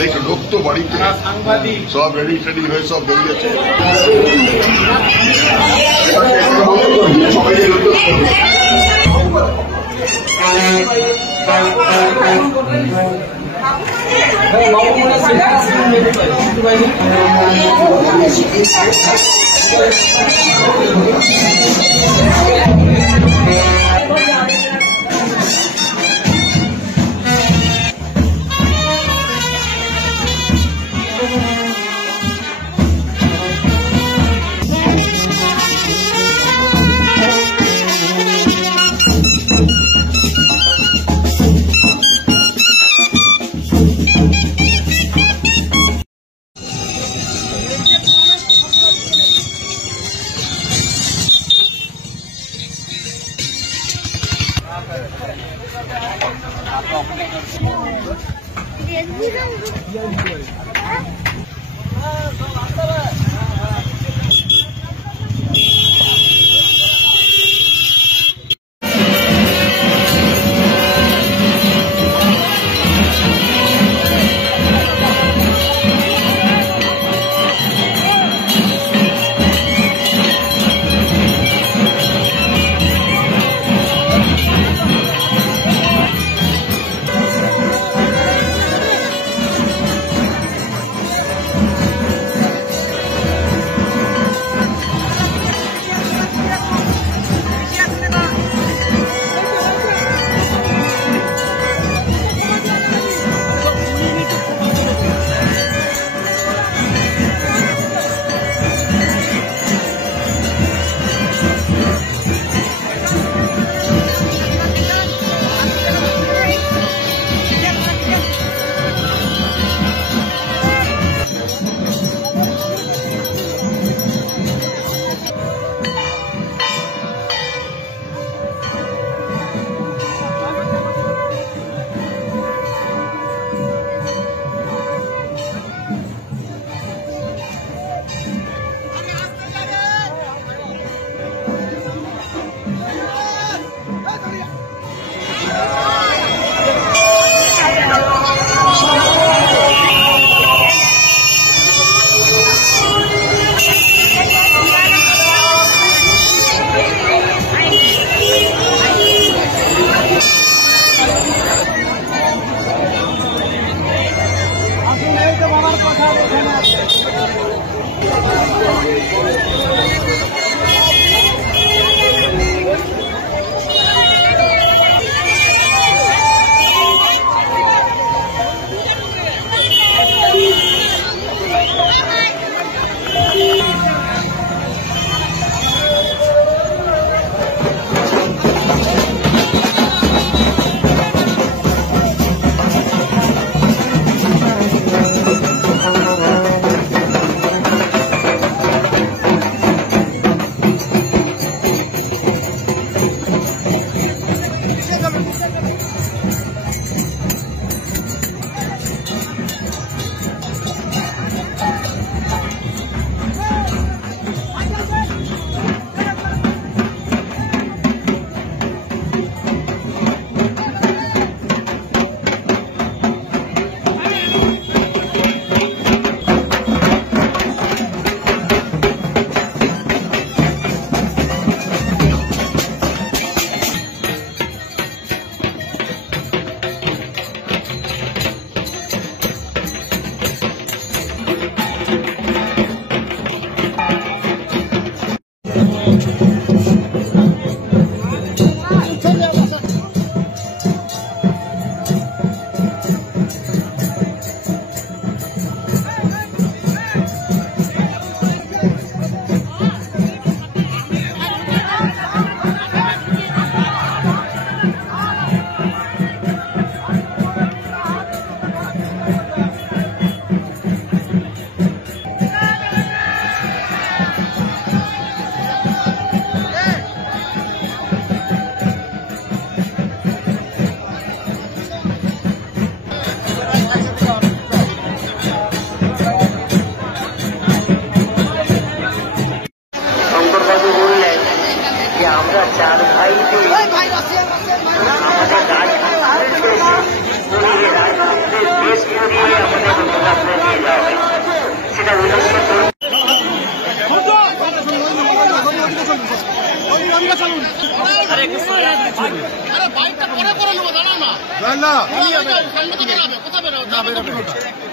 অনেক লোক তো বাড়িতে সব রেডি টেডি হয়ে সব বেরিয়েছে।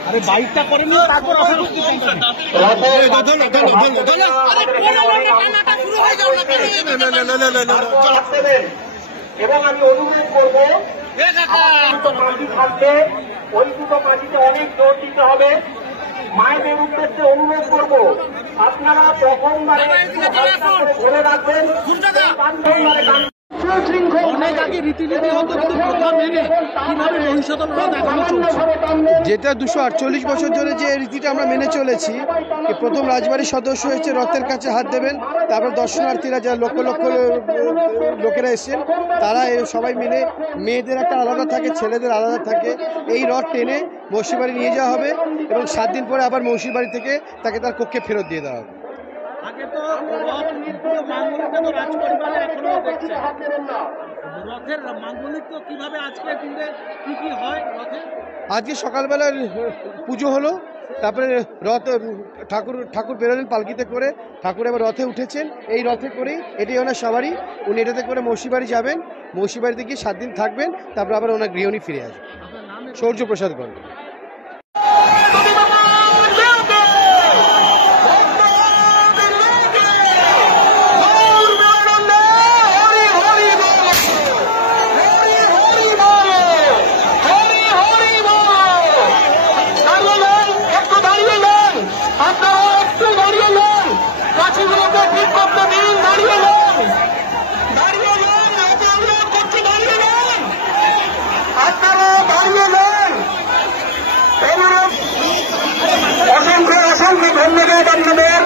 আরে বাইকটা করে নিয়ে তারপর এবং আমি অনুরোধ করবো মাটি থাকলে ওই দুটো মাটিতে অনেক জোর দিতে হবে। মায়েদের উদ্দেশ্যে অনুরোধ করবো আপনারা প্রথমবারে ধরে রাখবেন। অনেক আগে রীতিনীতি হতো, কিন্তু প্রথা মেনে কিভাবে মহিষাদল রথ এখনো চলছে, যেটা 248 বছর ধরে যে রীতিটা আমরা মেনে চলেছি। প্রথম রাজবাড়ির সদস্য হয়েছে রথের কাছে হাত দেবেন, তারপর দর্শনার্থীরা যারা লক্ষ লক্ষ লোকেরা এসেছেন তারা সবাই মিলে, মেয়েদের একটা আলাদা থাকে, ছেলেদের আলাদা থাকে, এই রথ টেনে মৌসির বাড়ি নিয়ে যাওয়া হবে এবং 7 দিন পরে আবার মৌসির বাড়ি থেকে তাকে তার কক্ষে ফেরত দিয়ে দেওয়া হবে। আগে তো রথ মাঙ্গলিকটা তো রাজপরিবারে এখনো দেখছে, রথের মাঙ্গলিক তো কিভাবে আজকে দিনে কি কি হয় রথে? আজকে সকালবেলা পুজো হলো, তারপরে রথ ঠাকুর বেরোলেন পালকিতে করে, ঠাকুর এবার রথে উঠেছেন। এই রথে করেই, এটাই ওনার সবারই, উনি এটাতে করে মৌসি বাড়ি যাবেন, মৌসি বাড়িতে গিয়ে 7 দিন থাকবেন, তারপর আবার ওনার গৃহিণী ফিরে আসবেন। সৌর্য প্রসাদ গর্গ। অসংখ্য ধন্যবাদ আপনাদের।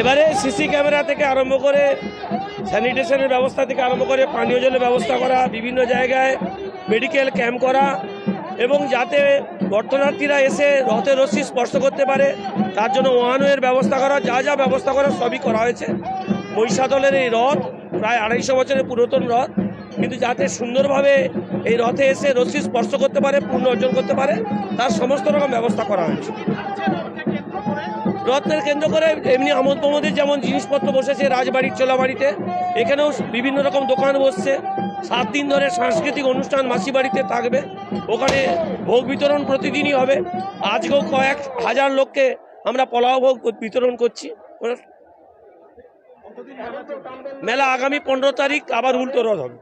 এবারে সিসি ক্যামেরা থেকে আরম্ভ করে স্যানিটেশনের ব্যবস্থা থেকে আরম্ভ করে পানীয় জলের ব্যবস্থা করা, বিভিন্ন জায়গায় মেডিকেল ক্যাম্প করা, এবং যাতে দর্শনার্থীরা এসে রথের রশ্মি স্পর্শ করতে পারে তার জন্য ওয়ান ওয়ের ব্যবস্থা করা, যা যা ব্যবস্থা করা সবই করা হয়েছে। মহিষাদলের এই রথ প্রায় 250 বছরের পুরাতন রথ, কিন্তু যাতে সুন্দরভাবে এই রথে এসে রশ্মি স্পর্শ করতে পারে, পূর্ণ অর্জন করতে পারে, তার সমস্ত রকম ব্যবস্থা করা হয়েছে। রথের কেন্দ্র করে এমনি আমোদ প্রমোদের যেমন জিনিসপত্র বসেছে রাজবাড়ির চোলাবাড়িতে, এখানেও বিভিন্ন রকম দোকান বসছে। 7 দিন ধরে সাংস্কৃতিক অনুষ্ঠান মাসি বাড়িতে থাকবে, ওখানে ভোগ বিতরণ প্রতিদিনই হবে। আজকেও কয়েক হাজার লোককে আমরা পোলাও ভোগ বিতরণ করছি। মেলা আগামী 15 তারিখ আবার উল্টো রথ হবে,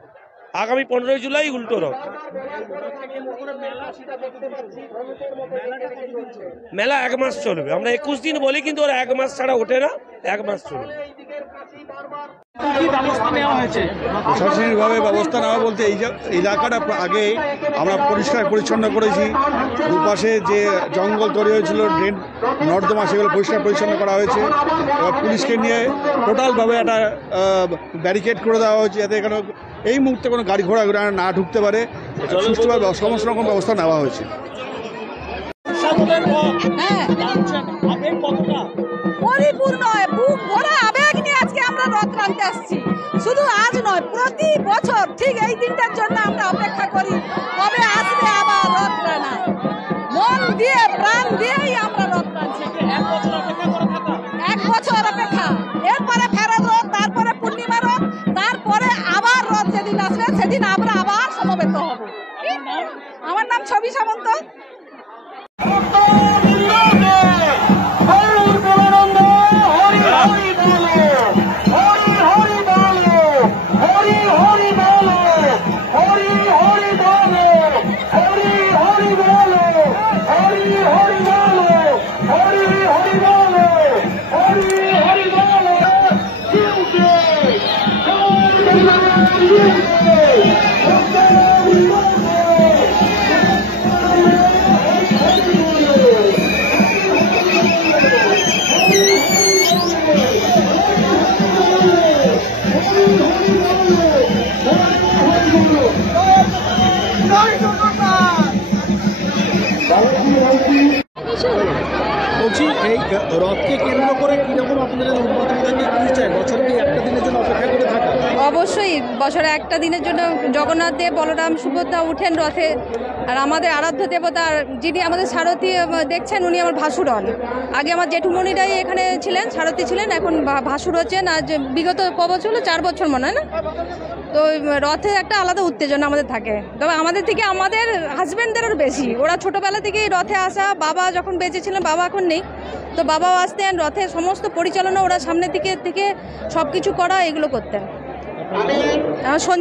আগামী 15 জুলাই উল্টো রথ। মেলা 1 মাস চলবে, আমরা 21 দিন বলি, কিন্তু ওরা 1 মাস ছাড়া ওঠে না, 1 মাস চলবে। প্রশাসনিকভাবে ব্যবস্থা নেওয়া বলতে এই এলাকাটা আগে আমরা পরিষ্কার পরিচ্ছন্ন করেছি, দুপাশে যে জঙ্গল তৈরি হয়েছিল, ড্রেন নর্দমা, সেগুলো পরিষ্কার পরিচ্ছন্ন করা হয়েছে। এবার পুলিশকে নিয়ে টোটালভাবে একটা ব্যারিকেড করে দেওয়া হয়েছে, যাতে এখানে এই মুহূর্তে কোনো গাড়ি ঘোড়া না ঢুকতে পারে, সুষ্ঠুভাবে সমস্ত রকম ব্যবস্থা নেওয়া হয়েছে। পরিপূর্ণ বুক ভরা আবেগ নিয়ে আজকে আমরা রথ টানতে আসছি। শুধু আজ নয়, প্রতি বছর ঠিক এই দিনটার জন্য আমরা অপেক্ষা করি, কবে আসবে আবার রথ টানা। মন দিয়ে প্রাণ দিয়েই আমরা রথ টানছি। 1 বছর অপেক্ষা, এরপরে ফেরত রথ, তারপরে পূর্ণিমা রথ, তারপরে আবার রথ যেদিন আসবে সেদিন আমরা আবার সমবেত হব। আমার নাম ছবি সামন্ত। বলছি এই রথকে কেন্দ্র করে কিরকম আপনাদের উদ্বোধন কি চাই, বছর কি একটা দিনের জন্য অপেক্ষা করে থাকা? অবশ্যই বছরে একটা দিনের জন্য জগন্নাথ দেব, বলরাম, সুভদ্রা উঠেন রথে। আর আমাদের আরাধ্য দেবতা যিনি আমাদের সারথি দেখছেন, উনি আমার ভাসুর হন। আগে আমার জেঠুমণিরাই এখানে ছিলেন, সারথি ছিলেন, এখন ভাসুর হচ্ছেন। আজ বিগত বছর হলো 4 বছর মনে হয় না, তো রথে একটা আলাদা উত্তেজনা আমাদের থাকে। তবে আমাদের থেকে আমাদের হাজব্যান্ডদেরও বেশি, ওরা ছোটোবেলা থেকেই রথে আসা। বাবা যখন বেঁচে ছিলেন, বাবা এখন নেই, তো বাবাও আসতেন, রথের সমস্ত পরিচালনা ওরা সামনের দিকে থেকে সব কিছু করা, এগুলো করতেন।